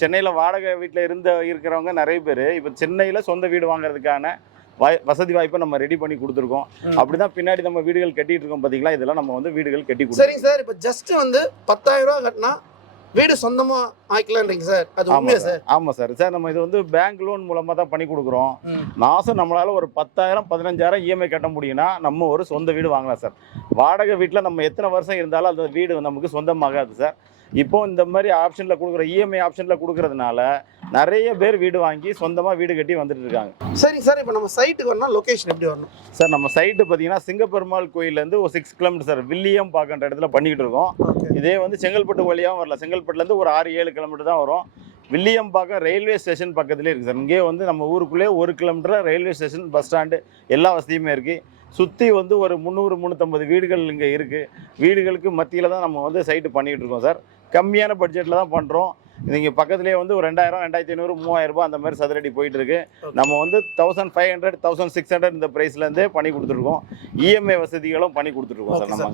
சென்னையில் வாடகை வீட்டில் இருக்கிறவங்க நிறைய பேர் இப்போ சென்னையில் சொந்த வீடு வாங்குறதுக்கான வசதி வாய்ப்பை நம்ம ரெடி பண்ணி கொடுத்துருக்கோம். அப்படிதான் பின்னாடி நம்ம வீடுகள் கட்டிட்டு இருக்கோம் பார்த்தீங்களா, இதெல்லாம் நம்ம வந்து வீடுகள் கட்டி கொடுத்தோம். சரிங்க சார், இப்போ ஜஸ்ட் வந்து 10,000 ரூபா கட்டினா வீடு சொந்தமா ஆயிக்கலான்றீங்க சார், அது உண்மையா சார்? ஆமாம் சார். சார் நம்ம இது வந்து பேங்க் லோன் மூலமாக தான் பண்ணி கொடுக்குறோம். மாதம் நம்மளால ஒரு 10,000 15,000 இஎம்ஐ கட்ட முடியும்னா நம்ம ஒரு சொந்த வீடு வாங்கலாம் சார். வாடகை வீட்டில் நம்ம எத்தனை வருஷம் இருந்தாலும் அந்த வீடு நமக்கு சொந்தமாகாது சார். இப்போ இந்த மாதிரி ஆப்ஷனில் கொடுக்குற இஎம்ஐ ஆப்ஷனில் கொடுக்கறதுனால நிறைய பேர் வீடு வாங்கி சொந்தமாக வீடு கட்டி வந்துட்டு இருக்காங்க. சரிங்க சார், இப்போ நம்ம சைட்டுக்கு வரணும், லொக்கேஷன் எப்படி வரணும் சார்? நம்ம சைட்டு பார்த்தீங்கன்னா சிங்கப்பெருமாள் கோயிலேருந்து ஒரு 6 கிலோமீட்டர் சார், வில்லியம் பார்க்கின்ற இடத்துல பண்ணிக்கிட்டு இருக்கோம். இதே வந்து செங்கல்பட்டு வழியாகவும் வரல, செங்கல்பட்டுலேருந்து ஒரு 6-7 கிலோமீட்டர் தான் வரும். வில்லியம் பார்க்க ரயில்வே ஸ்டேஷன் பக்கத்துலேயே இருக்குது சார். இங்கே வந்து நம்ம ஊருக்குள்ளே 1 கிலோமீட்டரில் ரயில்வே ஸ்டேஷன், பஸ் ஸ்டாண்டு எல்லா வசதியுமே இருக்குது. சுற்றி வந்து ஒரு 300-350 வீடுகள் இங்கே இருக்குது. வீடுகளுக்கு மத்தியில் தான் நம்ம வந்து சைட்டு பண்ணிக்கிட்டு இருக்கோம் சார். கம்மியான பட்ஜெட்டில் தான் பண்ணுறோம். நீங்கள் பக்கத்துலேயே வந்து ஒரு 2000, 2500, 3000 ரூபாய் அந்த மாதிரி சதுரடி போயிட்டு இருக்கு. நம்ம வந்து 1500, 1600 இந்த ப்ரைஸ்லேருந்தே பண்ணி கொடுத்துருக்கோம். இஎம்ஐ வசதிகளும் பண்ணி கொடுத்துருக்கோம் சார் நம்ம.